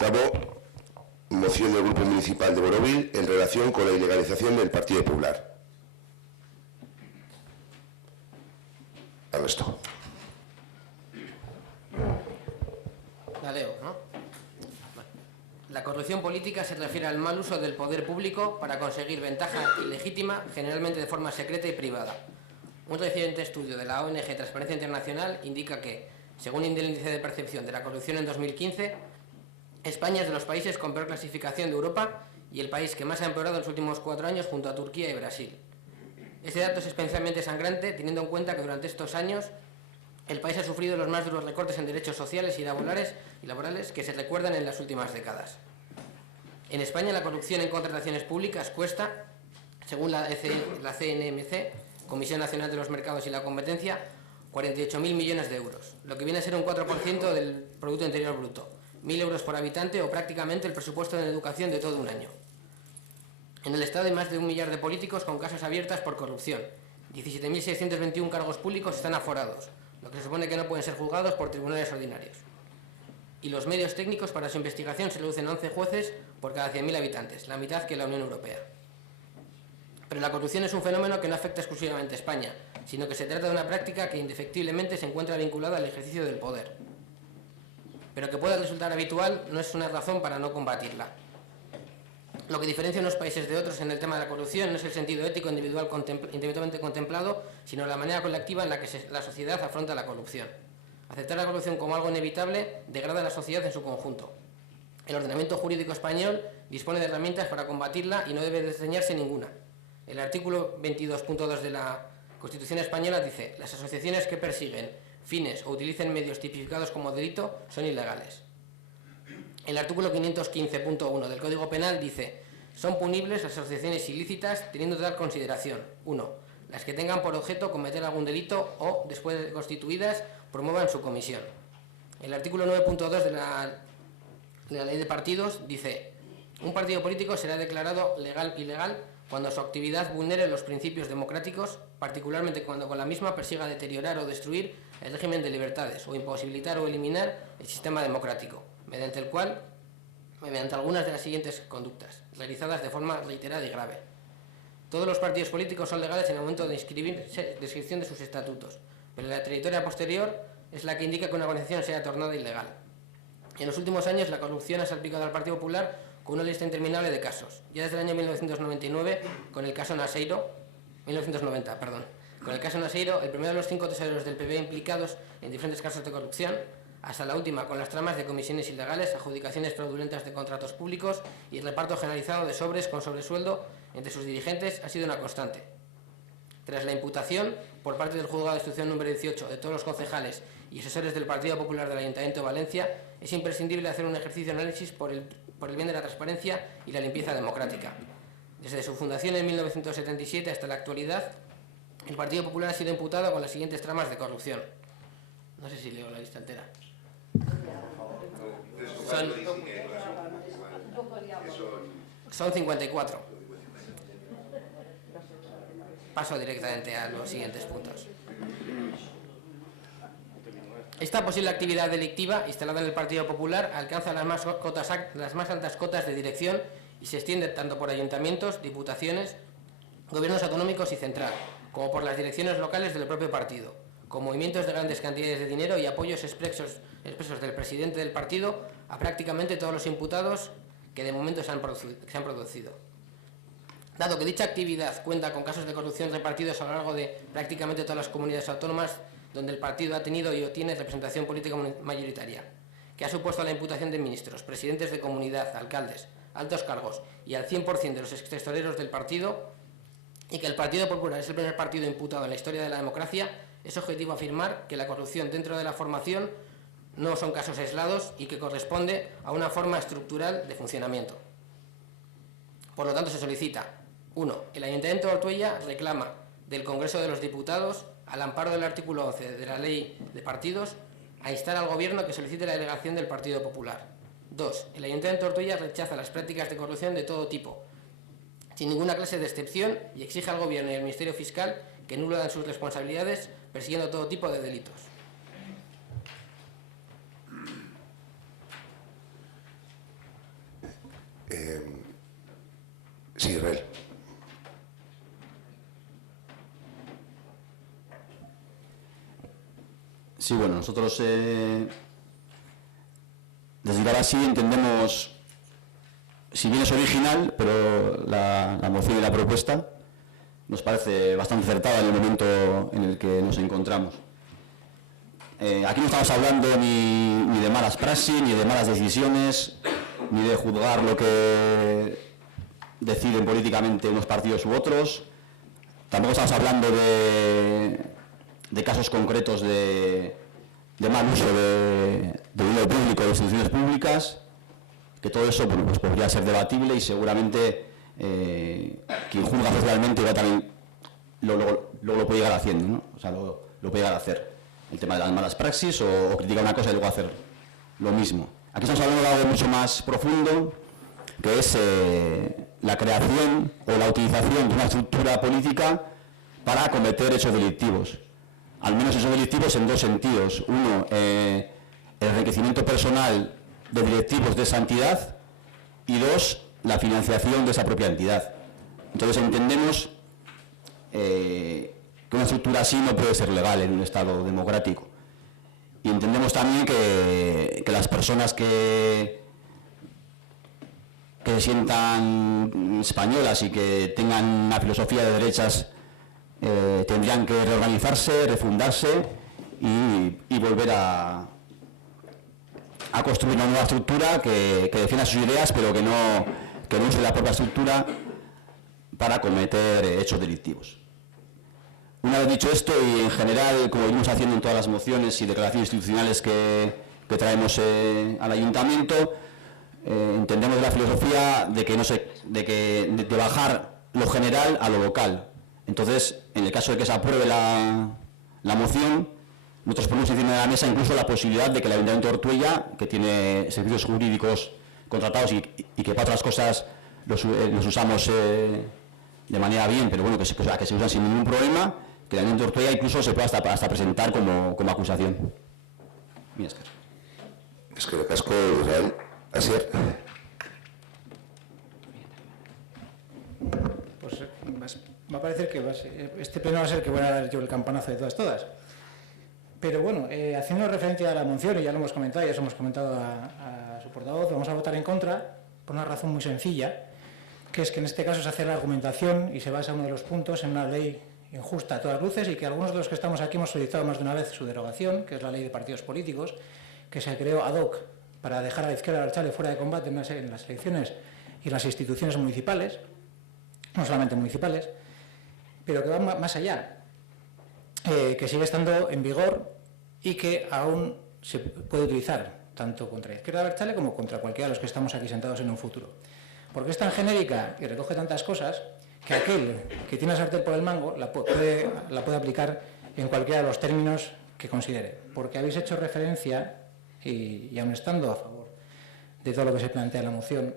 Octavo, moción del Grupo Municipal de Borovil en relación con la ilegalización del Partido Popular. Ernesto. La leo, ¿no? La corrupción política se refiere al mal uso del poder público para conseguir ventaja ilegítima, generalmente de forma secreta y privada. Un reciente estudio de la ONG Transparencia Internacional indica que, según el índice de percepción de la corrupción en 2015, España es de los países con peor clasificación de Europa y el país que más ha empeorado en los últimos 4 años junto a Turquía y Brasil. Este dato es especialmente sangrante teniendo en cuenta que durante estos años el país ha sufrido los más duros recortes en derechos sociales y laborales que se recuerdan en las últimas décadas. En España la corrupción en contrataciones públicas cuesta, según la CNMC, Comisión Nacional de los Mercados y la Competencia, 48.000 millones de euros, lo que viene a ser un 4% del Producto Interior Bruto, 1.000 euros por habitante o prácticamente el presupuesto de educación de todo un año. En el Estado hay más de 1 millar de políticos con causas abiertas por corrupción. 17.621 cargos públicos están aforados, lo que supone que no pueden ser juzgados por tribunales ordinarios. Y los medios técnicos para su investigación se reducen a 11 jueces por cada 100.000 habitantes, la mitad que la Unión Europea. Pero la corrupción es un fenómeno que no afecta exclusivamente a España, sino que se trata de una práctica que indefectiblemente se encuentra vinculada al ejercicio del poder. Pero que pueda resultar habitual no es una razón para no combatirla. Lo que diferencia a unos países de otros en el tema de la corrupción no es el sentido ético individualmente contemplado, sino la manera colectiva en la que la sociedad afronta la corrupción. Aceptar la corrupción como algo inevitable degrada a la sociedad en su conjunto. El ordenamiento jurídico español dispone de herramientas para combatirla y no debe desdeñarse ninguna. El artículo 22.2 de la Constitución española dice: las asociaciones que persiguen fines o utilicen medios tipificados como delito son ilegales. El artículo 515.1 del Código Penal dice: son punibles las asociaciones ilícitas teniendo tal consideración: 1. Las que tengan por objeto cometer algún delito o, después de constituidas, promuevan su comisión. El artículo 9.2 de la Ley de Partidos dice: un partido político será declarado ilegal cuando su actividad vulnere los principios democráticos, particularmente cuando con la misma persiga deteriorar o destruir el régimen de libertades o imposibilitar o eliminar el sistema democrático, mediante algunas de las siguientes conductas, realizadas de forma reiterada y grave. Todos los partidos políticos son legales en el momento de inscripción de sus estatutos, pero la trayectoria posterior es la que indica que una organización sea tornada ilegal. En los últimos años la corrupción ha salpicado al Partido Popular con una lista interminable de casos. Ya desde el año 1990, con el caso Naseiro, el primero de los 5 tesoreros del PP implicados en diferentes casos de corrupción, hasta la última con las tramas de comisiones ilegales, adjudicaciones fraudulentas de contratos públicos y el reparto generalizado de sobres con sobresueldo entre sus dirigentes, ha sido una constante. Tras la imputación por parte del Juzgado de Instrucción número 18 de todos los concejales y asesores del Partido Popular del Ayuntamiento de Valencia, es imprescindible hacer un ejercicio de análisis por el bien de la transparencia y la limpieza democrática. Desde su fundación en 1977 hasta la actualidad, el Partido Popular ha sido imputado con las siguientes tramas de corrupción. No sé si leo la lista entera. Son 54. Paso directamente a los siguientes puntos. Esta posible actividad delictiva instalada en el Partido Popular alcanza las más altas cotas de dirección y se extiende tanto por ayuntamientos, diputaciones, gobiernos autonómicos y central, como por las direcciones locales del propio partido, con movimientos de grandes cantidades de dinero y apoyos expresos del presidente del partido a prácticamente todos los imputados que de momento se han producido. Dado que dicha actividad cuenta con casos de corrupción repartidos a lo largo de prácticamente todas las comunidades autónomas donde el partido ha tenido y tiene representación política mayoritaria, que ha supuesto la imputación de ministros, presidentes de comunidad, alcaldes, altos cargos y al 100% de los extesoreros del partido, y que el Partido Popular es el primer partido imputado en la historia de la democracia, es objetivo afirmar que la corrupción dentro de la formación no son casos aislados y que corresponde a una forma estructural de funcionamiento. Por lo tanto, se solicita: 1. El Ayuntamiento de Ortuella reclama del Congreso de los Diputados, al amparo del artículo 11 de la Ley de Partidos, a instar al Gobierno que solicite la delegación del Partido Popular. 2. El Ayuntamiento de Ortuella rechaza las prácticas de corrupción de todo tipo, sin ninguna clase de excepción, y exige al Gobierno y al Ministerio Fiscal que nulan sus responsabilidades persiguiendo todo tipo de delitos. Sí, Israel. Sí, bueno, nosotros desde Irabasí entendemos, si bien es original, pero la moción y la propuesta nos parece bastante acertada en el momento en el que nos encontramos. Aquí no estamos hablando ni de malas praxis, ni de malas decisiones, ni de juzgar lo que deciden políticamente unos partidos u otros. Tampoco estamos hablando de casos concretos de mal uso de dinero público, de instituciones públicas, que todo eso, bueno, pues podría ser debatible y seguramente quien juzga socialmente también luego lo puede llegar haciendo, ¿no? O sea, lo puede llegar a hacer. El tema de las malas praxis o criticar una cosa y luego hacer lo mismo. Aquí estamos hablando de algo mucho más profundo, que es la creación o la utilización de una estructura política para cometer hechos delictivos. Al menos hechos delictivos en dos sentidos. Uno, el enriquecimiento personal de directivos de esa entidad, y dos, la financiación de esa propia entidad. Entonces entendemos que una estructura así no puede ser legal en un Estado democrático. Y entendemos también que las personas que se sientan españolas y que tengan una filosofía de derechas tendrían que reorganizarse, refundarse y volver a construir una nueva estructura que defienda sus ideas, pero que no use la propia estructura para cometer hechos delictivos. Una vez dicho esto, y en general, como venimos haciendo en todas las mociones y declaraciones institucionales que traemos al Ayuntamiento, entendemos la filosofía de bajar lo general a lo local. Entonces, en el caso de que se apruebe la moción, nosotros ponemos encima de la mesa incluso la posibilidad de que el Ayuntamiento de Ortuella, que tiene servicios jurídicos contratados y que para otras cosas los usamos de manera bien, pero bueno, que se usan sin ningún problema, que el Ayuntamiento de Ortuella incluso se pueda hasta presentar como acusación. Mira, Escar. Es que el casco, Israel, Asier. Pues va a parecer que este pleno va a ser que voy a dar yo el campanazo de todas. Pero bueno, haciendo referencia a la moción, y ya lo hemos comentado, ya os hemos comentado a su portavoz, vamos a votar en contra por una razón muy sencilla, que es que en este caso se hace la argumentación y se basa uno de los puntos en una ley injusta a todas luces, y que algunos de los que estamos aquí hemos solicitado más de una vez su derogación, que es la ley de partidos políticos, que se creó ad hoc para dejar a la izquierda abertzale fuera de combate en las elecciones y en las instituciones municipales, no solamente municipales, pero que va más allá, que sigue estando en vigor y que aún se puede utilizar tanto contra la izquierda abertzale como contra cualquiera de los que estamos aquí sentados en un futuro. Porque es tan genérica y recoge tantas cosas que aquel que tiene la sartén por el mango la puede aplicar en cualquiera de los términos que considere. Porque habéis hecho referencia, y aun estando a favor de todo lo que se plantea en la moción,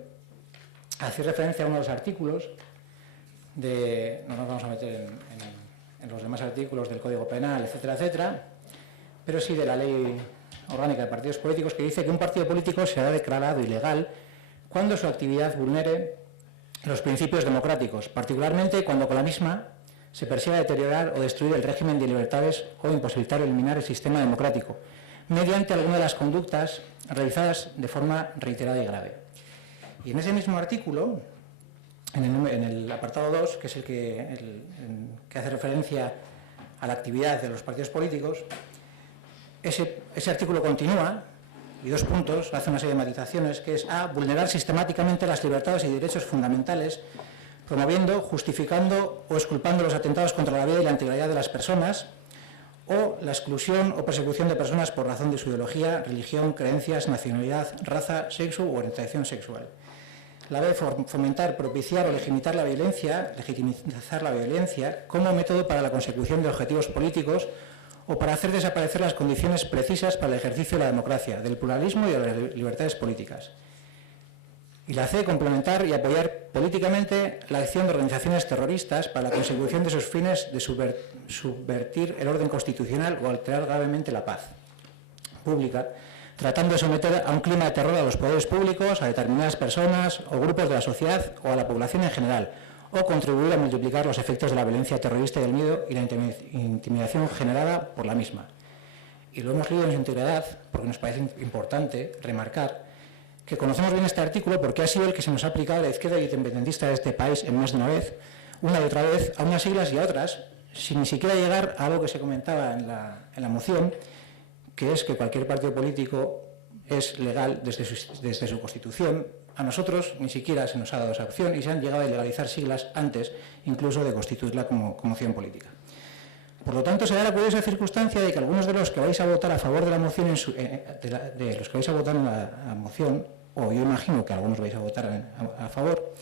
hacéis referencia a uno de los artículos no nos vamos a meter en los demás artículos del Código Penal, etcétera, etcétera, pero sí de la Ley Orgánica de Partidos Políticos, que dice que un partido político será declarado ilegal cuando su actividad vulnere los principios democráticos, particularmente cuando con la misma se persiga deteriorar o destruir el régimen de libertades o imposibilitar o eliminar el sistema democrático, mediante alguna de las conductas realizadas de forma reiterada y grave. Y en ese mismo artículo, en el apartado 2, que es el que hace referencia a la actividad de los partidos políticos, ese artículo continúa, y dos puntos, hace una serie de matizaciones, que es a vulnerar sistemáticamente las libertades y derechos fundamentales, promoviendo, justificando o exculpando los atentados contra la vida y la integridad de las personas, o la exclusión o persecución de personas por razón de su ideología, religión, creencias, nacionalidad, raza, sexo u orientación sexual. La B, fomentar, propiciar o legitimizar la violencia como método para la consecución de objetivos políticos o para hacer desaparecer las condiciones precisas para el ejercicio de la democracia, del pluralismo y de las libertades políticas. Y la C, complementar y apoyar políticamente la acción de organizaciones terroristas para la consecución de sus fines de subvertir el orden constitucional o alterar gravemente la paz pública, tratando de someter a un clima de terror a los poderes públicos, a determinadas personas o grupos de la sociedad o a la población en general, o contribuir a multiplicar los efectos de la violencia terrorista y del miedo y la intimidación generada por la misma. Y lo hemos leído en su integridad porque nos parece importante remarcar que conocemos bien este artículo porque ha sido el que se nos ha aplicado a la izquierda independentista de este país en más de una vez, una y otra vez, a unas siglas y a otras, sin ni siquiera llegar a algo que se comentaba en la moción, que es que cualquier partido político es legal desde su constitución. A nosotros ni siquiera se nos ha dado esa opción y se han llegado a ilegalizar siglas antes incluso de constituirla como opción política. Por lo tanto, se da la curiosa circunstancia de que algunos de los que vais a votar a favor de la moción, de los que vais a votar en la moción, o yo imagino que algunos vais a votar a favor,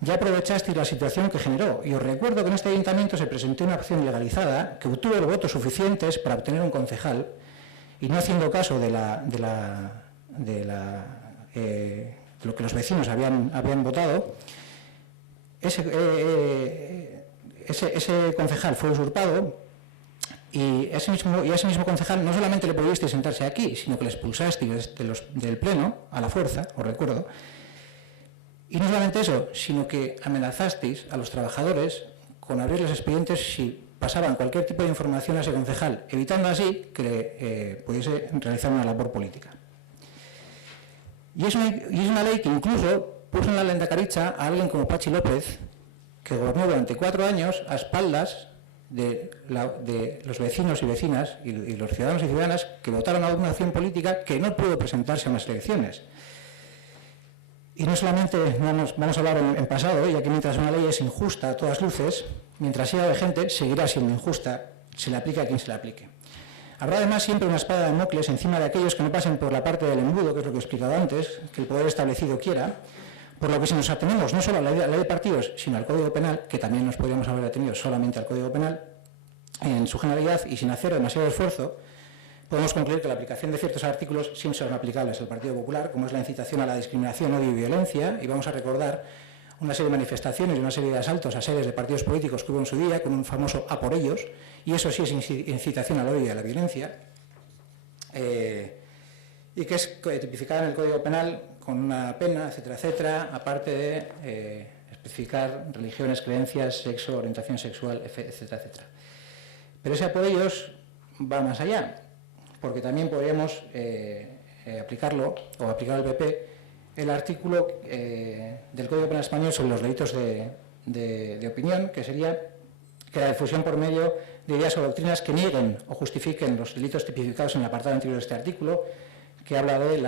ya aprovechasteis la situación que generó. Y os recuerdo que en este ayuntamiento se presentó una opción legalizada que obtuvo los votos suficientes para obtener un concejal y no haciendo caso de lo que los vecinos habían votado, ese concejal fue usurpado y ese mismo concejal no solamente le prohibisteis sentarse aquí, sino que le expulsasteis del pleno a la fuerza, os recuerdo. Y no solamente eso, sino que amenazasteis a los trabajadores con abrirles expedientes si pasaban cualquier tipo de información a ese concejal, evitando así que pudiese realizar una labor política. Y es una ley que incluso puso en la lehendakaritza a alguien como Patxi López, que gobernó durante 4 años a espaldas de los vecinos y vecinas y los ciudadanos y ciudadanas que votaron a una acción política que no pudo presentarse a unas elecciones. Y no solamente vamos a hablar en pasado, ya que mientras una ley es injusta a todas luces, mientras siga vigente, seguirá siendo injusta, se le aplique a quien se le aplique. Habrá además siempre una espada de Damocles encima de aquellos que no pasen por la parte del embudo, que es lo que he explicado antes, que el poder establecido quiera, por lo que si nos atenemos no solo a la ley de partidos, sino al Código Penal, que también nos podríamos haber atenido solamente al Código Penal, en su generalidad y sin hacer demasiado esfuerzo, podemos concluir que la aplicación de ciertos artículos sí son aplicables al Partido Popular, como es la incitación a la discriminación, odio y violencia, y vamos a recordar una serie de manifestaciones y una serie de asaltos a sedes de partidos políticos que hubo en su día, con un famoso "a por ellos", y eso sí es incitación al odio y a la violencia, y que es tipificada en el Código Penal con una pena, etcétera, etcétera, aparte de especificar religiones, creencias, sexo, orientación sexual, etcétera, etcétera. Pero ese "a por ellos" va más allá, porque también podríamos aplicarlo, o aplicar al PP, el artículo del Código Penal español sobre los delitos de opinión, que sería que la difusión por medio de ideas o doctrinas que nieguen o justifiquen los delitos tipificados en el apartado anterior de este artículo, que habla del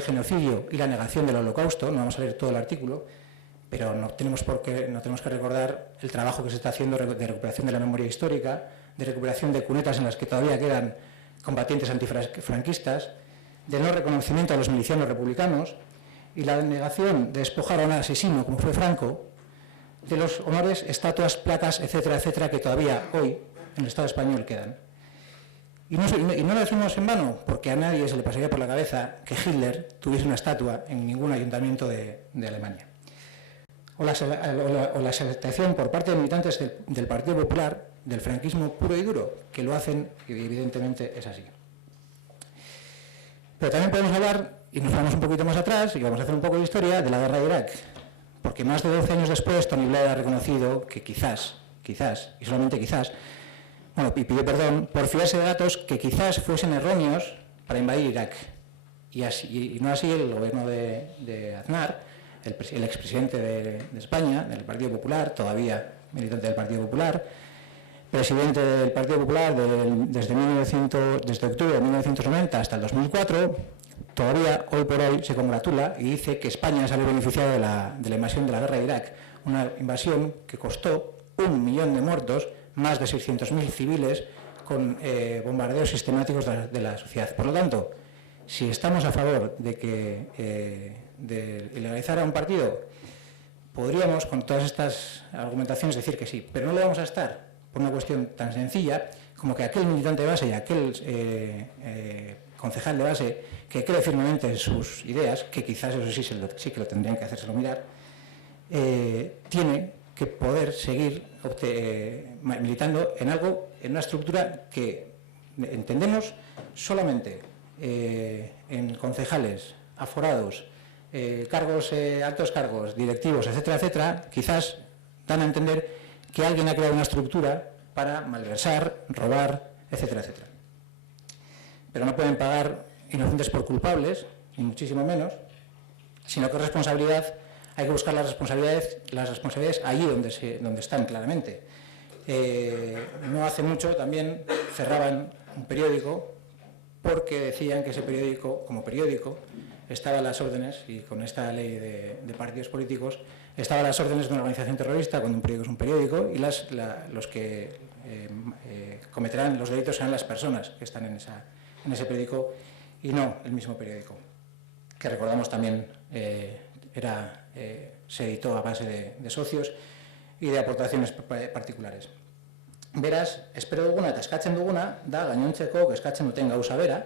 genocidio y la negación del Holocausto. No vamos a leer todo el artículo, pero no tenemos que recordar el trabajo que se está haciendo de recuperación de la memoria histórica, de recuperación de cunetas en las que todavía quedan combatientes antifranquistas, del no reconocimiento a los milicianos republicanos y la negación de despojar a un asesino como fue Franco de los honores, estatuas, placas, etcétera, etcétera, que todavía hoy en el Estado español quedan. Y no lo decimos en vano, porque a nadie se le pasaría por la cabeza que Hitler tuviese una estatua en ningún ayuntamiento de Alemania. O la aceptación por parte de militantes del Partido Popular del franquismo puro y duro, que lo hacen y evidentemente es así. Pero también podemos hablar, y nos vamos un poquito más atrás, y vamos a hacer un poco de historia, de la guerra de Irak. Porque más de 12 años después, Tony Blair ha reconocido que quizás, y solamente quizás, y pidió perdón por fiarse de datos que quizás fuesen erróneos para invadir Irak. Y no así el gobierno de Aznar, el expresidente de España, del Partido Popular, todavía militante del Partido Popular, presidente del Partido Popular desde octubre de 1990 hasta el 2004, todavía hoy por hoy se congratula y dice que España salió beneficiada de la invasión de la guerra de Irak, una invasión que costó 1 millón de muertos, más de 600.000 civiles, con bombardeos sistemáticos de la sociedad. Por lo tanto, si estamos a favor de ilegalizar a un partido, podríamos, con todas estas argumentaciones, decir que sí, pero no lo vamos a estar por una cuestión tan sencilla como que aquel militante de base y aquel concejal de base que cree firmemente en sus ideas, que quizás eso sí que lo tendrían que hacérselo mirar, tiene que poder seguir militando en algo, en una estructura que entendemos solamente en concejales, aforados, altos cargos, directivos, etcétera, etcétera, quizás dan a entender que alguien ha creado una estructura para malversar, robar, etcétera, etcétera. Pero no pueden pagar inocentes por culpables, ni muchísimo menos, sino que responsabilidad, hay que buscar las responsabilidades allí donde están claramente. No hace mucho también cerraban un periódico porque decían que ese periódico, como periódico, estaba a las órdenes, y con esta ley de partidos políticos, estaba a las órdenes de una organización terrorista, cuando un periódico es un periódico, y los que cometerán los delitos serán las personas que están en ese periódico y no el mismo periódico, que recordamos también se editó a base de socios y de aportaciones particulares. Beraz, espero duguna eta eskatzen duguna da gainontzeko eskatzen duten gauza bera,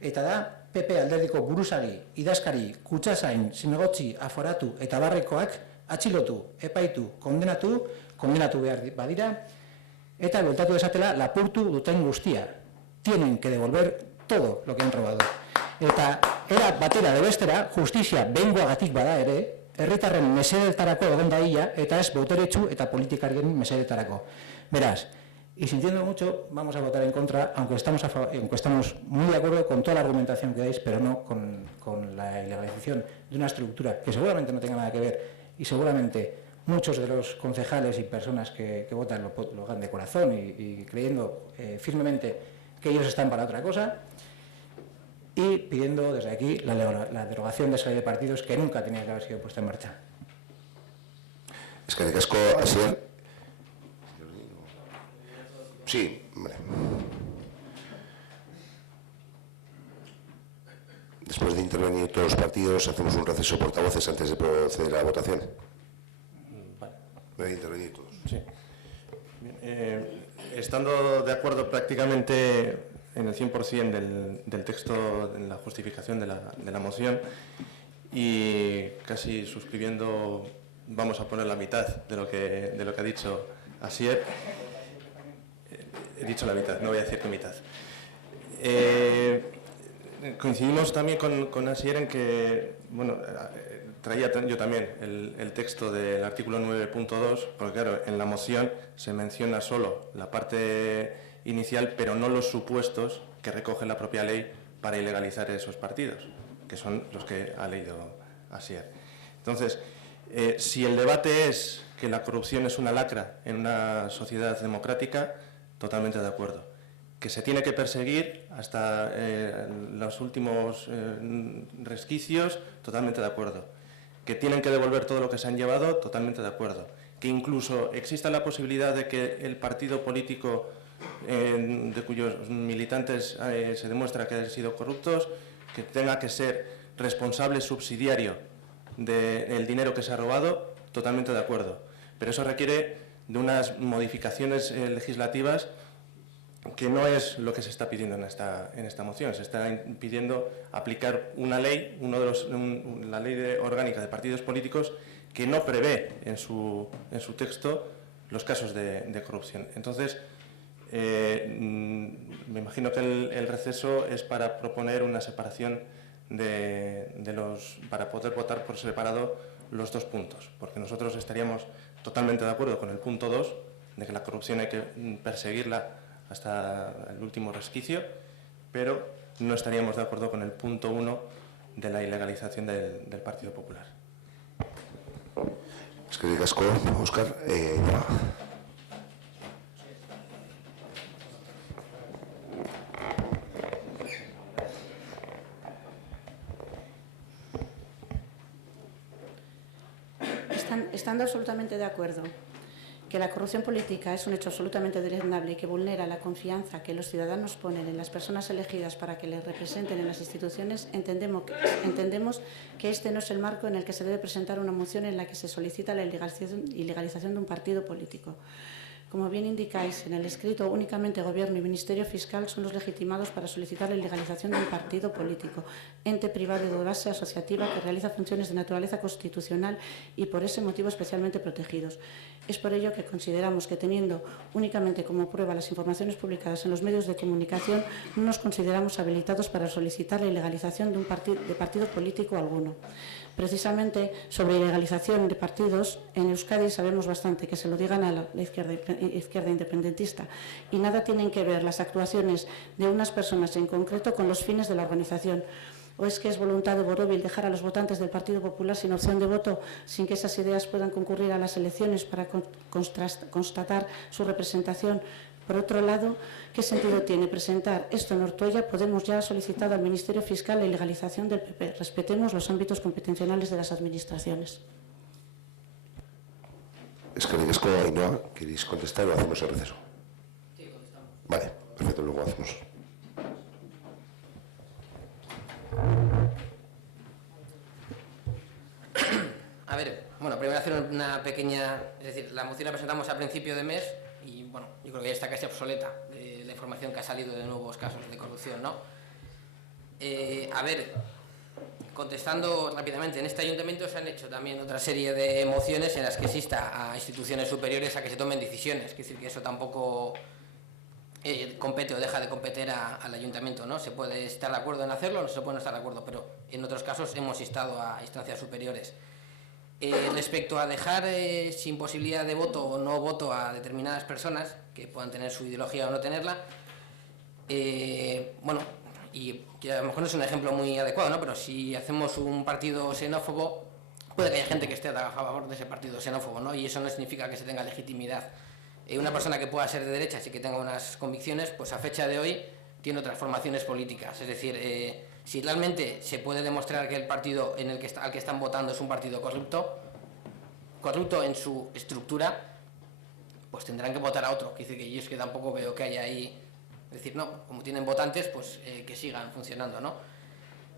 eta da PP alderdiko buruzagi, idazkari, kutxazain, zinegotzi, aforatu eta barrekoak atxilotu, epaitu, kondenatu behar badira, eta bueltatu desatela lapurtu duten guztia. Tienen que devolver todo lo que han robado. Eta era batera de bestera, justizia behingoagatik bada ere, herritarren mesedetarako egon daia, eta ez boteretsu eta politikarien mesedetarako. Beraz, y sintiendo mucho, vamos a votar en contra, aunque estamos muy de acuerdo con toda la argumentación que dais, pero no con la ilegalización de una estructura que seguramente no tenga nada que ver, y seguramente muchos de los concejales y personas que votan lo hagan de corazón y creyendo firmemente que ellos están para otra cosa, y pidiendo desde aquí la derogación de esa ley de partidos que nunca tenía que haber sido puesta en marcha. Eskerrik asko, Asier. Sí, hombre. Después de intervenir todos los partidos, hacemos un receso de portavoces antes de proceder a la votación. Vale. Deben intervenir todos. Sí. Estando de acuerdo prácticamente en el 100% del texto, en la justificación de la moción, y casi suscribiendo, vamos a poner la mitad de lo que ha dicho Asier. He dicho la mitad, no voy a decir que mitad. Coincidimos también con Asier en que, bueno, traía yo también el texto del artículo 9.2, porque claro, en la moción se menciona solo la parte inicial, pero no los supuestos que recoge la propia ley para ilegalizar esos partidos, que son los que ha leído Asier. Entonces, si el debate es que la corrupción es una lacra en una sociedad democrática, totalmente de acuerdo. Que se tiene que perseguir hasta los últimos resquicios, totalmente de acuerdo. Que tienen que devolver todo lo que se han llevado, totalmente de acuerdo. Que incluso exista la posibilidad de que el partido político de cuyos militantes se demuestra que han sido corruptos, que tenga que ser responsable subsidiario del dinero que se ha robado, totalmente de acuerdo. Pero eso requiere de unas modificaciones legislativas que no es lo que se está pidiendo en esta moción. Se está pidiendo aplicar una ley, la ley orgánica de partidos políticos, que no prevé en su texto los casos de corrupción. Entonces, me imagino que el receso es para proponer una separación para poder votar por separado los dos puntos, porque nosotros estaríamos totalmente de acuerdo con el punto 2, de que la corrupción hay que perseguirla hasta el último resquicio, pero no estaríamos de acuerdo con el punto 1 de la ilegalización del Partido Popular. Eskerrik asko, Óscar. Estando absolutamente de acuerdo que la corrupción política es un hecho absolutamente deleznable y que vulnera la confianza que los ciudadanos ponen en las personas elegidas para que les representen en las instituciones, entendemos que este no es el marco en el que se debe presentar una moción en la que se solicita la ilegalización de un partido político. Como bien indicáis en el escrito, únicamente Gobierno y Ministerio Fiscal son los legitimados para solicitar la ilegalización de un partido político, ente privado de base asociativa que realiza funciones de naturaleza constitucional y por ese motivo especialmente protegidos. Es por ello que consideramos que, teniendo únicamente como prueba las informaciones publicadas en los medios de comunicación, no nos consideramos habilitados para solicitar la ilegalización de partido político alguno. Precisamente sobre ilegalización de partidos, en Euskadi sabemos bastante, que se lo digan a la izquierda independentista, y nada tienen que ver las actuaciones de unas personas en concreto con los fines de la organización. ¿O es que es voluntad de Borobil dejar a los votantes del Partido Popular sin opción de voto, sin que esas ideas puedan concurrir a las elecciones para constatar su representación? Por otro lado, ¿qué sentido tiene presentar esto en Ortuella? Podemos ya ha solicitado al Ministerio Fiscal la ilegalización del PP. Respetemos los ámbitos competenciales de las administraciones. Es que Ainhoa, ¿queréis contestar o hacemos el receso? Sí, contestamos. Vale, perfecto, luego hacemos. A ver, bueno, primero hacer una pequeña... Es decir, la moción la presentamos a principio de mes y, bueno, yo creo que ya está casi obsoleta de la información que ha salido de nuevos casos de corrupción, ¿no? A ver, contestando rápidamente, en este ayuntamiento se han hecho también otra serie de mociones en las que se insta a instituciones superiores a que se tomen decisiones, es decir, que eso tampoco compete o deja de competir al ayuntamiento, ¿no? Se puede estar de acuerdo en hacerlo, no se puede no estar de acuerdo, pero en otros casos hemos instado a instancias superiores. Respecto a dejar sin posibilidad de voto o no voto a determinadas personas que puedan tener su ideología o no tenerla, bueno, y que a lo mejor no es un ejemplo muy adecuado, ¿no? Pero si hacemos un partido xenófobo, puede que haya gente que esté a favor de ese partido xenófobo, ¿no? Y eso no significa que se tenga legitimidad. Una persona que pueda ser de derechas y que tenga unas convicciones, pues a fecha de hoy tiene otras formaciones políticas. Es decir, si realmente se puede demostrar que el partido al que están votando es un partido corrupto en su estructura, pues tendrán que votar a otro. Quiere decir que yo es que tampoco veo que haya ahí... Es decir, no, como tienen votantes, pues que sigan funcionando, ¿no?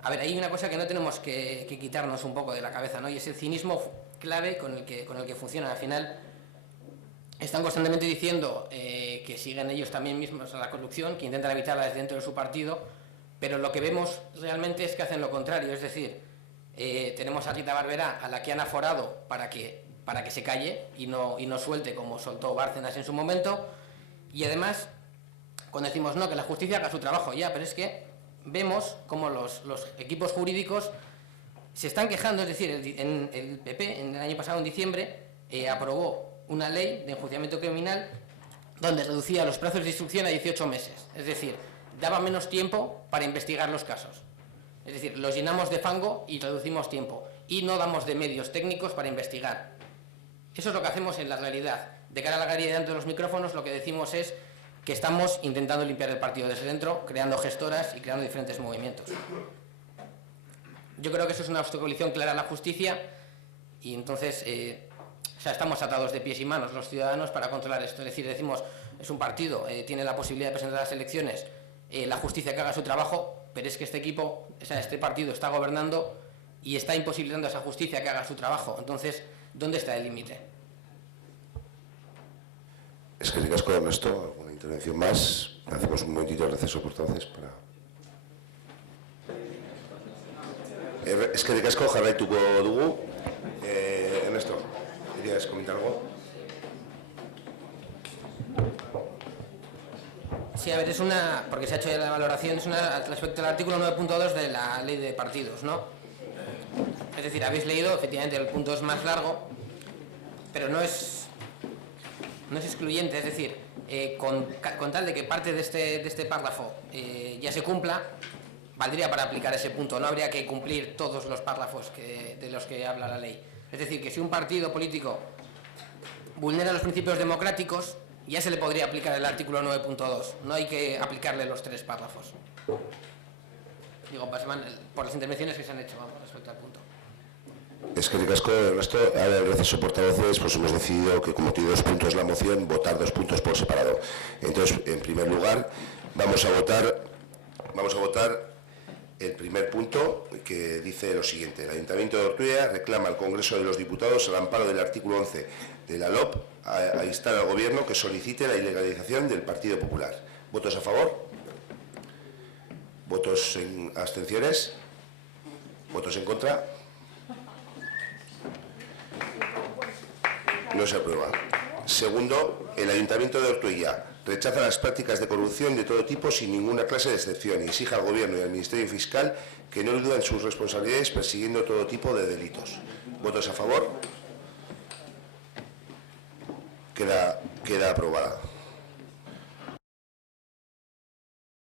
A ver, hay una cosa que no tenemos que quitarnos un poco de la cabeza, ¿no? Y es el cinismo clave con el que funcionan. Al final, están constantemente diciendo que siguen ellos también mismos a la corrupción, que intentan evitarla desde dentro de su partido, pero lo que vemos realmente es que hacen lo contrario. Es decir, tenemos a Rita Barberá, a la que han aforado para que se calle y no suelte como soltó Bárcenas en su momento, y además, cuando decimos no, que la justicia haga su trabajo, ya, pero es que vemos como los equipos jurídicos se están quejando. Es decir, el PP, en el año pasado, en diciembre, aprobó una ley de enjuiciamiento criminal donde reducía los plazos de instrucción a 18 meses. Es decir, daba menos tiempo para investigar los casos. Es decir, los llenamos de fango y reducimos tiempo. Y no damos de medios técnicos para investigar. Eso es lo que hacemos en la realidad. De cara a la galería delante de los micrófonos, lo que decimos es que estamos intentando limpiar el partido desde dentro, creando gestoras y creando diferentes movimientos. Yo creo que eso es una obstaculización clara a la justicia y entonces estamos atados de pies y manos los ciudadanos para controlar esto. Es decir, decimos, es un partido, tiene la posibilidad de presentar las elecciones, la justicia que haga su trabajo, pero es que este partido está gobernando y está imposibilitando a esa justicia que haga su trabajo. Entonces, ¿dónde está el límite? Es que ricasco, Ernesto, alguna intervención más. Hacemos un momentito de receso, por entonces, para... Es que ricasco, jarraituko dugu. Ernesto, ¿querías comentar algo? Sí, a ver, porque se ha hecho ya la valoración, respecto al artículo 9.2 de la ley de partidos, ¿no? Es decir, habéis leído, efectivamente, el punto es más largo, pero no es excluyente. Es decir, con tal de que parte de este párrafo ya se cumpla, valdría para aplicar ese punto. No habría que cumplir todos los párrafos de los que habla la ley. Es decir, que si un partido político vulnera los principios democráticos, ya se le podría aplicar el artículo 9.2. No hay que aplicarle los 3 párrafos. Digo, por las intervenciones que se han hecho respecto al punto. Es que ricasco, Ernesto, ahora el receso portavoces, pues hemos decidido que, como tiene 2 puntos la moción, votar 2 puntos por separado. Entonces, en primer lugar, vamos a votar el primer punto, que dice lo siguiente: el Ayuntamiento de Ortuella reclama al Congreso de los Diputados, al amparo del artículo 11 de la LOP, a instar al Gobierno que solicite la ilegalización del Partido Popular. ¿Votos a favor? ¿Votos en abstenciones? ¿Votos en contra? No se aprueba. Segundo, el Ayuntamiento de Ortuella rechaza las prácticas de corrupción de todo tipo sin ninguna clase de excepción y exige al Gobierno y al Ministerio Fiscal que no eluden sus responsabilidades persiguiendo todo tipo de delitos. ¿Votos a favor? Queda aprobada.